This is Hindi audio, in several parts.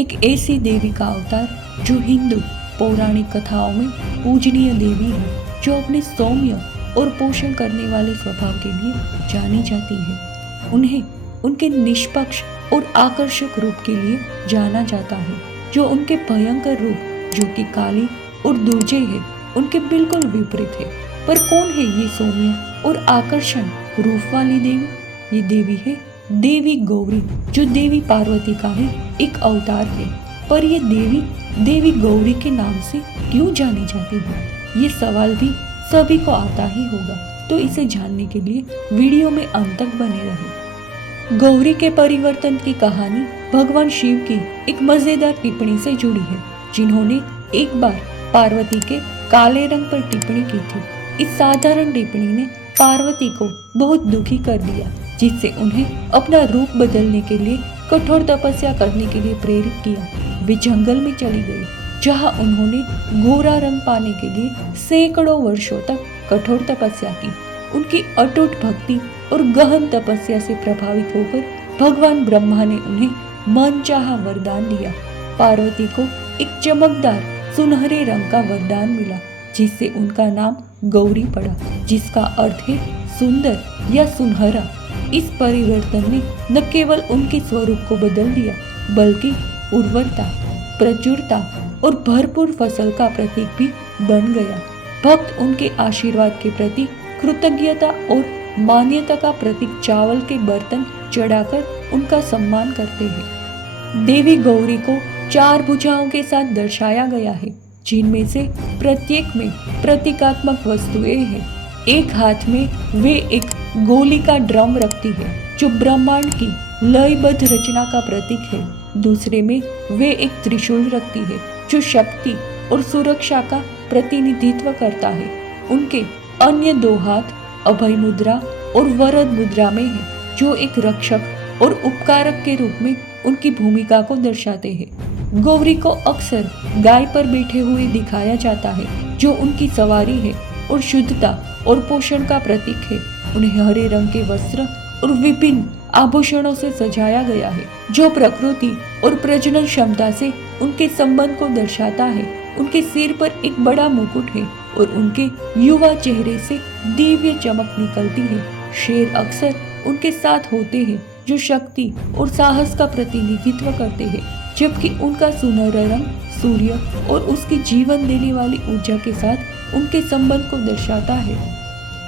एक ऐसी देवी का अवतार जो हिंदू पौराणिक कथाओं में पूजनीय देवी है, जो अपने सौम्य और पोषण करने वाले स्वभाव के लिए जानी जाती है। उन्हें उनके निष्पक्ष और आकर्षक रूप के लिए जाना जाता है, जो उनके भयंकर रूप जो कि काली और दुर्जय है, उनके बिल्कुल विपरीत है। पर कौन है ये सौम्य और आकर्षण रूप वाली देवी? ये देवी है देवी गौरी, जो देवी पार्वती का है एक अवतार है। पर ये देवी देवी गौरी के नाम से क्यों जानी जाती है, ये सवाल भी सभी को आता ही होगा। तो इसे जानने के लिए वीडियो में अंत तक बने रहें। गौरी के परिवर्तन की कहानी भगवान शिव की एक मजेदार टिप्पणी से जुड़ी है, जिन्होंने एक बार पार्वती के काले रंग पर टिप्पणी की थी। इस साधारण टिप्पणी ने पार्वती को बहुत दुखी कर दिया, जिससे उन्हें अपना रूप बदलने के लिए कठोर तपस्या करने के लिए प्रेरित किया। वे जंगल में चली गई, जहां उन्होंने गोरा रंग पाने के लिए सैकड़ों वर्षों तक कठोर तपस्या की। उनकी अटूट भक्ति और गहन तपस्या से प्रभावित होकर भगवान ब्रह्मा ने उन्हें मनचाहा वरदान दिया। पार्वती को एक चमकदार सुनहरे रंग का वरदान मिला, जिससे उनका नाम गौरी पड़ा, जिसका अर्थ है सुंदर या सुनहरा। इस परिवर्तन ने न केवल उनके स्वरूप को बदल दिया, बल्कि उर्वरता, प्रचुरता और भरपूर फसल का प्रतीक भी बन गया। भक्त उनके आशीर्वाद के प्रति कृतज्ञता और मान्यता का प्रतीक चावल के बर्तन चढ़ाकर उनका सम्मान करते हैं। देवी गौरी को 4 भुजाओं के साथ दर्शाया गया है, जिनमें से प्रत्येक में प्रतीकात्मक वस्तुएं हैं। एक हाथ में वे एक गोली का ड्रम रखती है, जो ब्रह्मांड की लयबद्ध रचना का प्रतीक है। दूसरे में वे एक त्रिशूल रखती है, जो शक्ति और सुरक्षा का प्रतिनिधित्व करता है। उनके अन्य 2 हाथ अभय मुद्रा और वरद मुद्रा में है, जो एक रक्षक और उपकारक के रूप में उनकी भूमिका को दर्शाते हैं। गौरी को अक्सर गाय पर बैठे हुए दिखाया जाता है, जो उनकी सवारी है और शुद्धता और पोषण का प्रतीक है। उन्हें हरे रंग के वस्त्र और विभिन्न आभूषणों से सजाया गया है, जो प्रकृति और प्रजनन क्षमता से उनके संबंध को दर्शाता है। उनके सिर पर एक बड़ा मुकुट है और उनके युवा चेहरे से दिव्य चमक निकलती है। शेर अक्सर उनके साथ होते हैं, जो शक्ति और साहस का प्रतिनिधित्व करते हैं, जबकि उनका सुनहरा रंग सूर्य और उसकी जीवन देने वाली ऊर्जा के साथ उनके संबंध को दर्शाता है।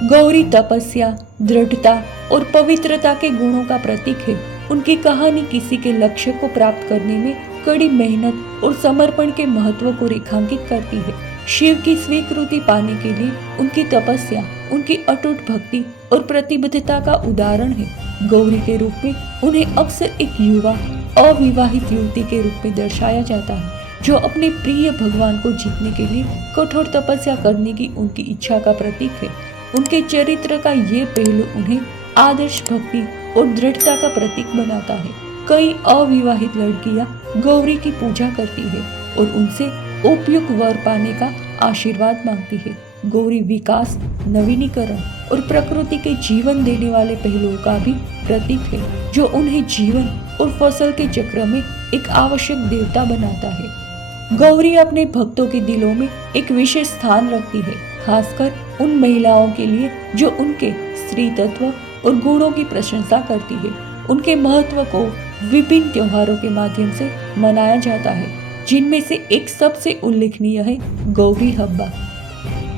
गौरी तपस्या, दृढ़ता और पवित्रता के गुणों का प्रतीक है। उनकी कहानी किसी के लक्ष्य को प्राप्त करने में कड़ी मेहनत और समर्पण के महत्व को रेखांकित करती है। शिव की स्वीकृति पाने के लिए उनकी तपस्या, उनकी अटूट भक्ति और प्रतिबद्धता का उदाहरण है। गौरी के रूप में उन्हें अक्सर एक युवा अविवाहित युवती के रूप में दर्शाया जाता है, जो अपने प्रिय भगवान को जीतने के लिए कठोर तपस्या करने की उनकी इच्छा का प्रतीक है। उनके चरित्र का ये पहलू उन्हें आदर्श भक्ति और दृढ़ता का प्रतीक बनाता है। कई अविवाहित लड़कियां गौरी की पूजा करती है और उनसे उपयुक्त वर पाने का आशीर्वाद मांगती है। गौरी विकास, नवीनीकरण और प्रकृति के जीवन देने वाले पहलुओं का भी प्रतीक है, जो उन्हें जीवन और फसल के चक्र में एक आवश्यक देवता बनाता है। गौरी अपने भक्तों के दिलों में एक विशेष स्थान रखती है, खासकर उन महिलाओं के लिए जो उनके स्त्री तत्व और गुणों की प्रशंसा करती है। उनके महत्व को विभिन्न त्योहारों के माध्यम से मनाया जाता है, जिनमें से एक सबसे उल्लेखनीय है गौरी हब्बा।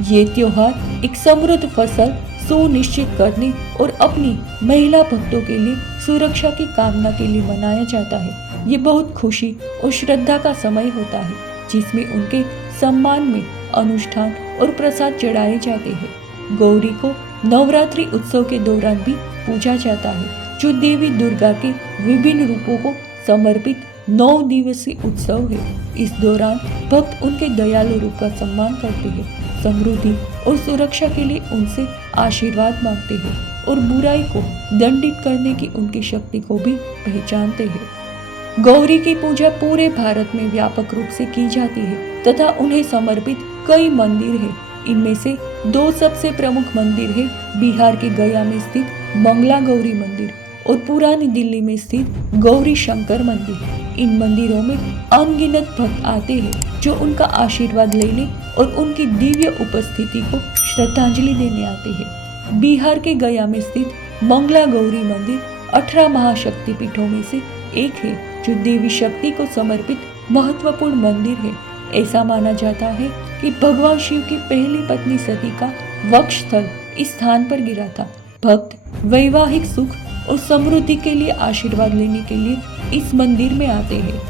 ये त्योहार एक समृद्ध फसल सुनिश्चित करने और अपनी महिला भक्तों के लिए सुरक्षा की कामना के लिए मनाया जाता है। ये बहुत खुशी और श्रद्धा का समय होता है, जिसमें उनके सम्मान में अनुष्ठान और प्रसाद चढ़ाए जाते हैं। गौरी को नवरात्रि उत्सव के दौरान भी पूजा जाता है, जो देवी दुर्गा के विभिन्न रूपों को समर्पित 9 दिवसीय उत्सव है। इस दौरान भक्त उनके दयालु रूप का सम्मान करते हैं, समृद्धि और सुरक्षा के लिए उनसे आशीर्वाद मांगते हैं और बुराई को दंडित करने की उनकी शक्ति को भी पहचानते हैं। गौरी की पूजा पूरे भारत में व्यापक रूप से की जाती है तथा उन्हें समर्पित कई मंदिर हैं। इनमें से 2 सबसे प्रमुख मंदिर है बिहार के गया में स्थित मंगला गौरी मंदिर और पुरानी दिल्ली में स्थित गौरी शंकर मंदिर। इन मंदिरों में अनगिनत भक्त आते हैं जो उनका आशीर्वाद लेने और उनकी दिव्य उपस्थिति को श्रद्धांजलि देने आते हैं। बिहार के गया में स्थित मंगला गौरी मंदिर 18 महाशक्तिपीठों में से एक है जो देवी शक्ति को समर्पित महत्वपूर्ण मंदिर है। ऐसा माना जाता है कि भगवान शिव की पहली पत्नी सती का वक्षस्थल इस स्थान पर गिरा था। भक्त वैवाहिक सुख और समृद्धि के लिए आशीर्वाद लेने के लिए इस मंदिर में आते हैं।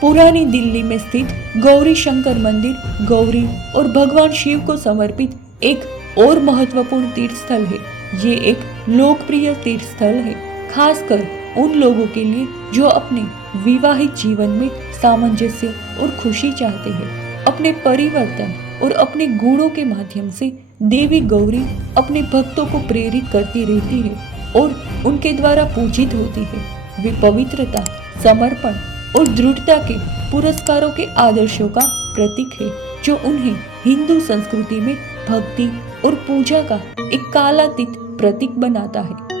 पुरानी दिल्ली में स्थित गौरी शंकर मंदिर गौरी और भगवान शिव को समर्पित एक और महत्वपूर्ण तीर्थ स्थल है। ये एक लोकप्रिय तीर्थ स्थल है, खासकर उन लोगों के लिए जो अपने विवाहित जीवन में सामंजस्य और खुशी चाहते हैं। अपने परिवर्तन और अपने गुणों के माध्यम से देवी गौरी अपने भक्तों को प्रेरित करती रहती है और उनके द्वारा पूजित होती है। वे पवित्रता, समर्पण और दृढ़ता के पुरस्कारों के आदर्शों का प्रतीक है जो उन्हें हिंदू संस्कृति में भक्ति और पूजा का एक कालातीत प्रतीक बनाता है।